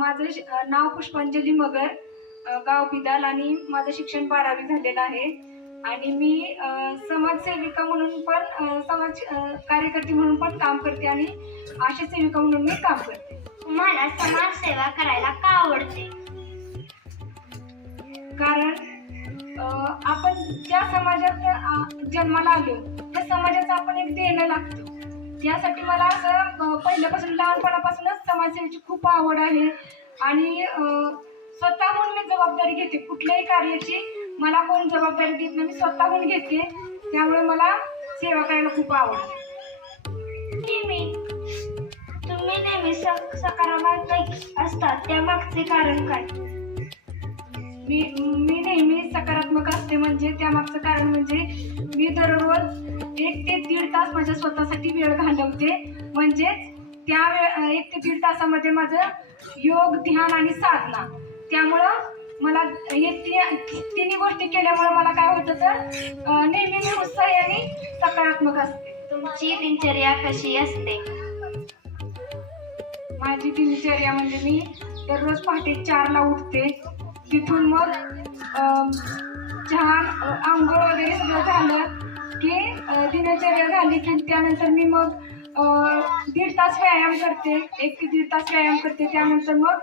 नाव पुष्पांजली मगर, गाव बिदाल आणि माझं शिक्षण 12वी झालेलं आहे. आणि मी समाजसेविका म्हणून पण समाज कार्यकर्ती म्हणून पण काम करते आणि आशा सेविका म्हणून मी काम करते. तुम्हाला समाजसेवा करायला का आवडते? कारण आपण ज्या समाजात जन्माला आलो त्या समाजाचं आपण एक देणं लागतो. यासाठी मला असं पहिल्यापासून लहानपणापासूनच समाजसेवेची खूप आवड आहे आणि स्वतःहून मी जबाबदारी घेते. कुठल्याही कार्याची मला कोण जबाबदारी देत नाही, मी स्वतःहून घेते. त्यामुळे मला सेवा करायला खूप आवडते. तुम्ही नेहमी सकारात्मक असतात, त्यामागचे कारण काय? मी नेहमी सकारात्मक असते म्हणजे त्यामागचं कारण म्हणजे मी दररोज 1 ते 1.5 तास माझ्या स्वतःसाठी वेळ घालवते. म्हणजेच त्या 1 ते 1.5 तासामध्ये माझं योग, ध्यान आणि साधना. त्यामुळं मला हे तिन्ही गोष्टी केल्यामुळे मला काय होतं तर नेहमी मी उत्साही आणि सकारात्मक असते. तुमची दिनचर्या कशी असते? माझी दिनचर्या म्हणजे मी दररोज पहाटे 4ला उठते. तिथून मग छान आंघोळ वगैरे सगळं झालं की दिनचर्या झाली की त्यानंतर मी मग 1.5 तास व्यायाम करते. 1 ते 1.5 तास व्यायाम करते. त्यानंतर मग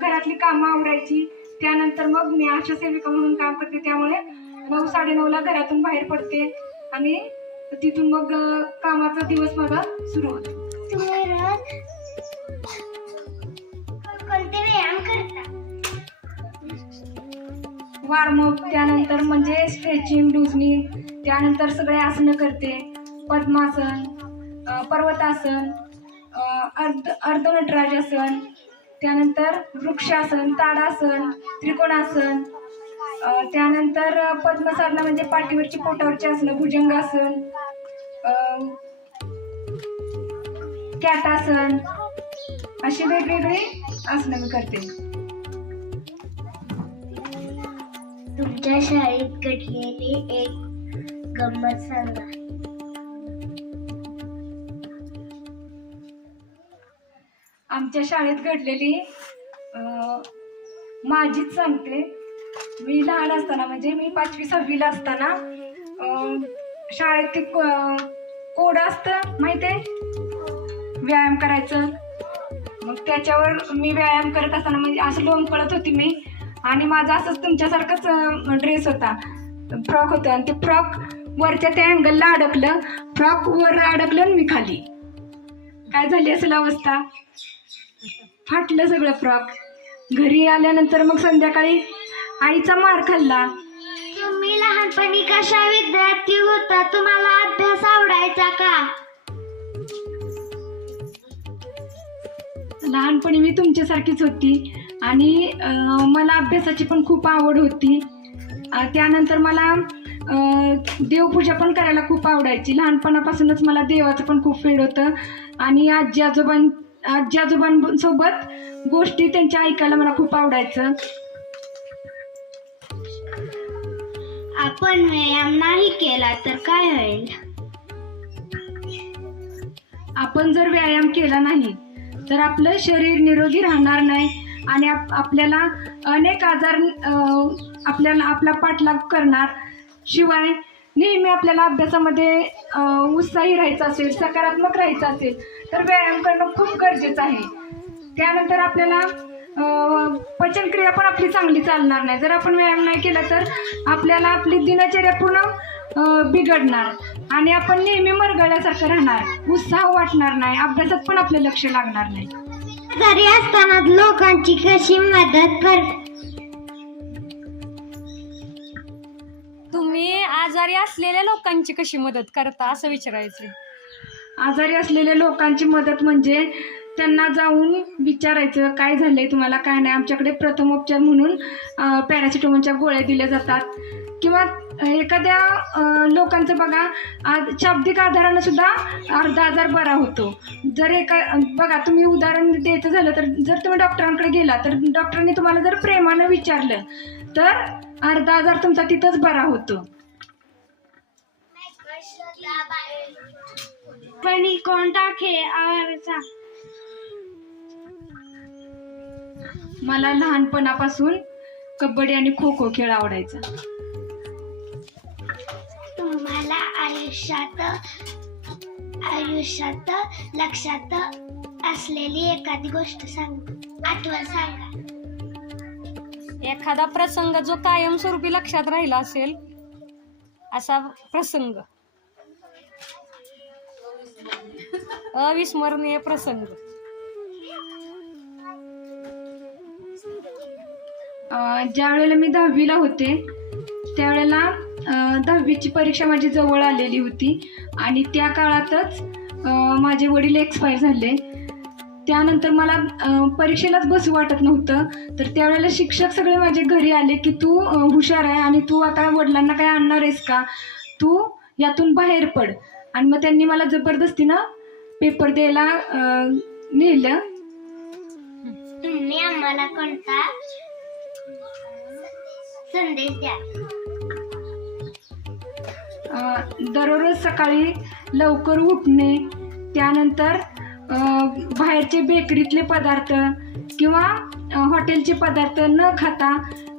घरातली कामं आवरायची. त्यानंतर मग मी आशा सेविका म्हणून काम करते. त्यामुळे 9-9:30ला घरातून बाहेर पडते आणि तिथून मग कामाचा दिवस माझा सुरू होतो. तुम्ही रोज कोणते व्यायाम करता? वॉर्मअप, त्यानंतर म्हणजे स्ट्रेचिंग, लुजनिंग, त्यानंतर सगळे आसनं करते. पद्मासन, पर्वतासन, अर्धनटराजासन, त्यानंतर वृक्षासन, ताडासन, त्रिकोणासन, त्यानंतर पद्मसाधना म्हणजे पाठीवरची पोटावरची आसनं, भुजंगासन, कॅटासन, अशी वेगवेगळी आसनं मी करते. तुमच्या शाळेत घडलेली एक गंमत सांगा. आमच्या शाळेत घडलेली माझीच सांगते. मी लहान असताना म्हणजे मी 5वी-6वीला असताना शाळेत ते कोड असतं माहिती आहे, व्यायाम करायचं. मग त्याच्यावर मी व्यायाम करत असताना म्हणजे असं लोंबकळत होती मी आणि माझा असंच तुमच्यासारखंच ड्रेस होता, फ्रॉक होता आणि ते फ्रॉक वरच्या त्या अँगलला अडकलं. फ्रॉक वर अडकलं आणि मी खाली. काय झाली असेल अवस्था, फाटलं सगळं फ्रॉक. घरी आल्यानंतर मग संध्याकाळी आईचा मार खाल्ला. तुम्ही लहानपणी कशा विद्यार्थी होता? तुम्हाला अभ्यास आवडायचा का? लहानपणी मी तुमच्यासारखीच होती आणि मला अभ्यासाची पण खूप आवड होती. त्यानंतर मला देवपूजा पण करायला खूप आवडायची. लहानपणापासूनच मला देवाचं पण खूप वेड होतं आणि आजी आजोबांसोबत गोष्टी त्यांच्या ऐकायला मला खूप आवडायचं. आपण व्यायाम नाही केला तर काय होईल? आपण जर व्यायाम केला नाही तर आपलं शरीर निरोगी राहणार नाही आणि आपल्याला अनेक आजार आपला पाठलाग करणार. शिवाय नेहमी आपल्याला अभ्यासामध्ये उत्साही राहायचं असेल, सकारात्मक राहायचं असेल तर व्यायाम करणं खूप गरजेचं आहे. त्यानंतर आपल्याला पचनक्रिया पण आपली चांगली चालणार नाही. जर आपण व्यायाम नाही केला तर आपल्याला आपली दिनचर्या पूर्ण बिघडणार आणि आपण नेहमी मरगळल्यासारखं राहणार, उत्साह वाटणार नाही, अभ्यासात पण आपलं लक्ष लागणार नाही. घरी असताना लोकांची कशी मदत करता? तुम्ही आजारी असलेल्या लोकांची कशी मदत करता असं विचारायचं. आजारी असलेल्या लोकांची मदत म्हणजे त्यांना जाऊन विचारायचं काय झालंय तुम्हाला, काय नाही. आमच्याकडे प्रथमोपचार म्हणून पॅरासिटामॉलच्या गोळ्या दिल्या जातात. किंवा एखाद्या लोकांचं बघा शाब्दिक आधारानं सुद्धा अर्धा आजार बरा होतो. जर बघा तुम्ही उदाहरण द्यायचं झालं तर जर तुम्ही डॉक्टरांकडे गेला तर डॉक्टरांनी तुम्हाला जर प्रेमानं विचारलं तर अर्धा आजार तुमचा तिथंच बरा होतो. पण कोणता खेळ आवडता? मला लहानपणापासून कबड्डी आणि खो खो खेळ आवडायचा. तुम्हाला आयुष्यात लक्षात असलेली एखादी गोष्ट आठवण सांगा. एखादा प्रसंग जो कायमस्वरूपी लक्षात राहिला असेल असा प्रसंग, अविस्मरणीय प्रसंग. ज्या वेळेला मी 10वीला होते त्यावेळेला 10वीची परीक्षा माझी जवळ आलेली होती आणि त्या काळातच माझे वडील एक्सपायर झाले. त्यानंतर मला परीक्षेलाच बसू वाटत नव्हतं. तर त्यावेळेला शिक्षक सगळे माझ्या घरी आले की तू हुशार आहे आणि तू आता वडिलांना काय आणणार आहेस का, तू यातून बाहेर पड. आणि मग त्यांनी मला जबरदस्तीनं पेपर द्यायला नेलं. तुम्ही आम्हाला कोणता संदेश द्या. दररोज सकाळी लवकर उठणे, त्यानंतर बाहेरचे बेकरीतले पदार्थ किंवा हॉटेलचे पदार्थ न खाता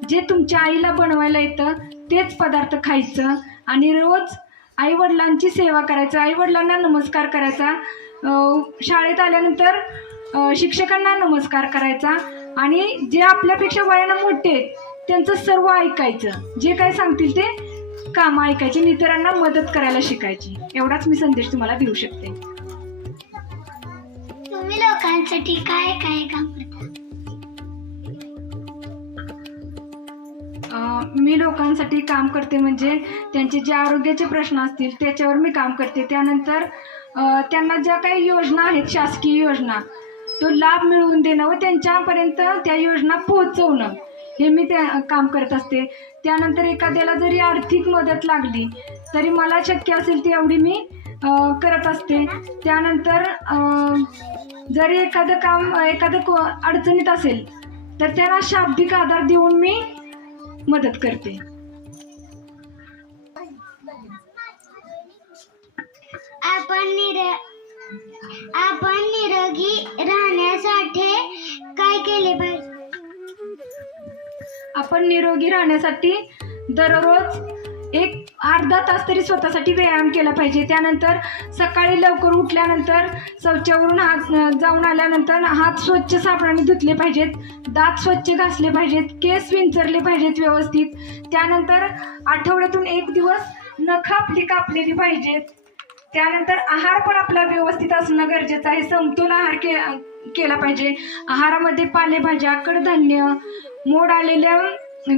जे तुमच्या आईला बनवायला येतं तेच पदार्थ खायचं आणि रोज आईवडिलांची सेवा करायचं, आईवडिलांना नमस्कार करायचा, शाळेत आल्यानंतर शिक्षकांना नमस्कार करायचा आणि जे आपल्यापेक्षा वयानं मोठे आहेत त्यांचं सर्व ऐकायचं, जे काय सांगतील ते कामं ऐकायची, इतरांना मदत करायला शिकायची. एवढाच मी संदेश तुम्हाला देऊ शकते. तुम्ही लोकांसाठी काय काय काम करता. मी लोकांसाठी काम करते म्हणजे त्यांचे जे आरोग्याचे प्रश्न असतील त्याच्यावर मी काम करते. त्यानंतर त्यांना ज्या काही योजना आहेत, शासकीय योजना, तो लाभ मिळवून देणं व त्यांच्यापर्यंत त्या योजना पोहोचवणं हे मी काम करत असते. त्यानंतर एखाद्याला जरी आर्थिक मदत लागली तरी मला शक्य असेल तेवढी मी करत असते. त्यानंतर जरी एखादं अडचणीत असेल तर त्याला शाब्दिक आधार देऊन मी मदत करते. आपण निरोगी राहण्यासाठी काय केले पाहिजे. आपण निरोगी राहण्यासाठी दररोज एक अर्धा तास तरी स्वतःसाठी व्यायाम केला पाहिजे. त्यानंतर सकाळी लवकर उठल्यानंतर शौचावरून जाऊन आल्यानंतर हात स्वच्छ साबणाने धुतले पाहिजेत, दात स्वच्छ घासले पाहिजेत, केस विंचरले पाहिजेत व्यवस्थित. त्यानंतर आठवड्यातून 1 दिवस नख आपली कापलेली पाहिजेत. त्यानंतर आहार पण आपला व्यवस्थित असणं गरजेचं आहे. समतोल आहार केला पाहिजे. आहारामध्ये पालेभाज्या, कडधान्य, मोड आलेल्या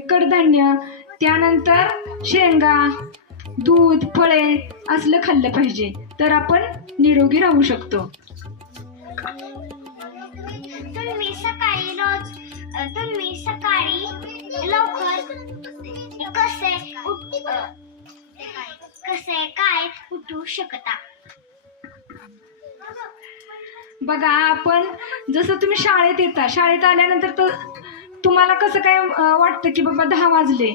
कडधान्य, त्यानंतर शेंगा, दूध, फळे असलं खाल्लं पाहिजे तर आपण निरोगी राहू शकतो. तुम्ही सकाळी लवकर कसे काय उठू शकता. बघा, आपण जसं तुम्ही शाळेत आल्यानंतर तर तुम्हाला कसं काय वाटतं की बाबा 10 वाजले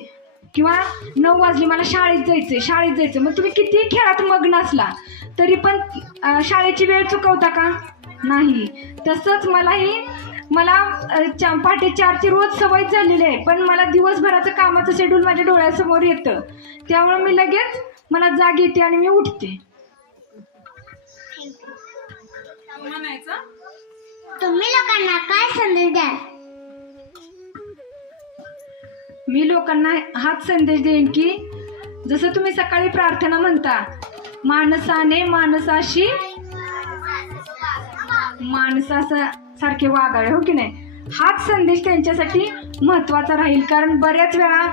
किंवा 9 वाजले, मला शाळेत जायचं. मग तुम्ही कितीही खेळात मग्न असला तरी पण शाळेची वेळ चुकवता का? नाही. तसंच मला पहाटे 4ची रोज सवय झालेली आहे, पण मला दिवसभराचं कामाचं शेड्यूल माझ्या डोळ्यासमोर येतं. त्यामुळे मी लगेच मला जाग येते आणि मी उठते. तुम्ही लोकांना काय संदेश द्याल. मी लोकांना हाच संदेश देईन की जसं तुम्ही सकाळी प्रार्थना म्हणता, माणसाने माणसाशी माणसासारखे वागावे, हो की नाही, हाच संदेश त्यांच्यासाठी महत्त्वाचा राहील. कारण बऱ्याच वेळा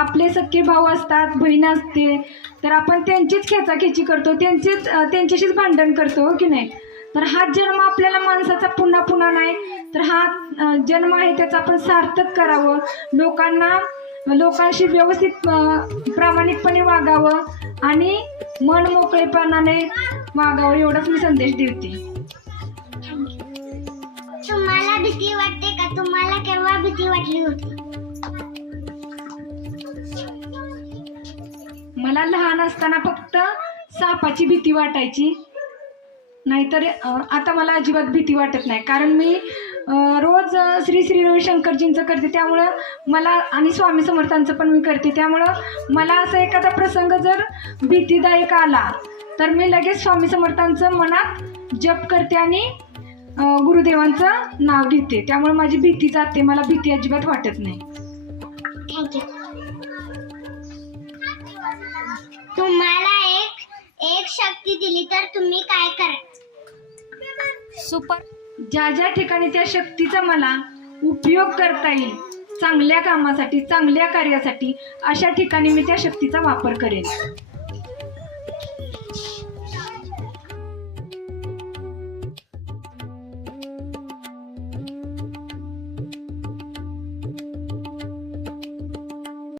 आपले सख्खे भाऊ असतात, बहीण असते, तर आपण त्यांचीच खेचाखेची करतो, त्यांच्याशीच भांडण करतो, हो की नाही. तर हा जन्म आपल्याला माणसाचा पुन्हा पुन्हा नाही, तर हा जन्म आहे त्याचा आपण सार्थक करावं. लोकांशी व्यवस्थित प्रामाणिकपणे वागावं आणि मन मोकळेपणाने वागावं, एवढाच मी संदेश देते. तुम्हाला भीती वाटते का. तुम्हाला केव्हा भीती वाटली होती. मला लहान असताना फक्त सापाची भीती वाटायची, नाहीतर आता मला अजिबात भीती वाटत नाही. कारण मी रोज श्री श्री रविशंकरजींचं करते, त्यामुळं मला आणि स्वामी समर्थांचं पण मी करते. त्यामुळं मला असं एखादा प्रसंग जर भीतीदायक आला तर मी लगेच स्वामी समर्थांचं मनात जप करते आणि गुरुदेवांचं नाव घेते. त्यामुळे माझी भीती जाते, मला भीती अजिबात वाटत नाही. थँक्यू. तुम्हाला एक शक्ती दिली तर तुम्ही काय करा? सुपर. ज्या ज्या ठिकाणी त्या शक्तीचा मला उपयोग करता येईल चांगल्या कामासाठी, चांगल्या कार्यासाठी, अशा ठिकाणी मी त्या शक्तीचा वापर करेन.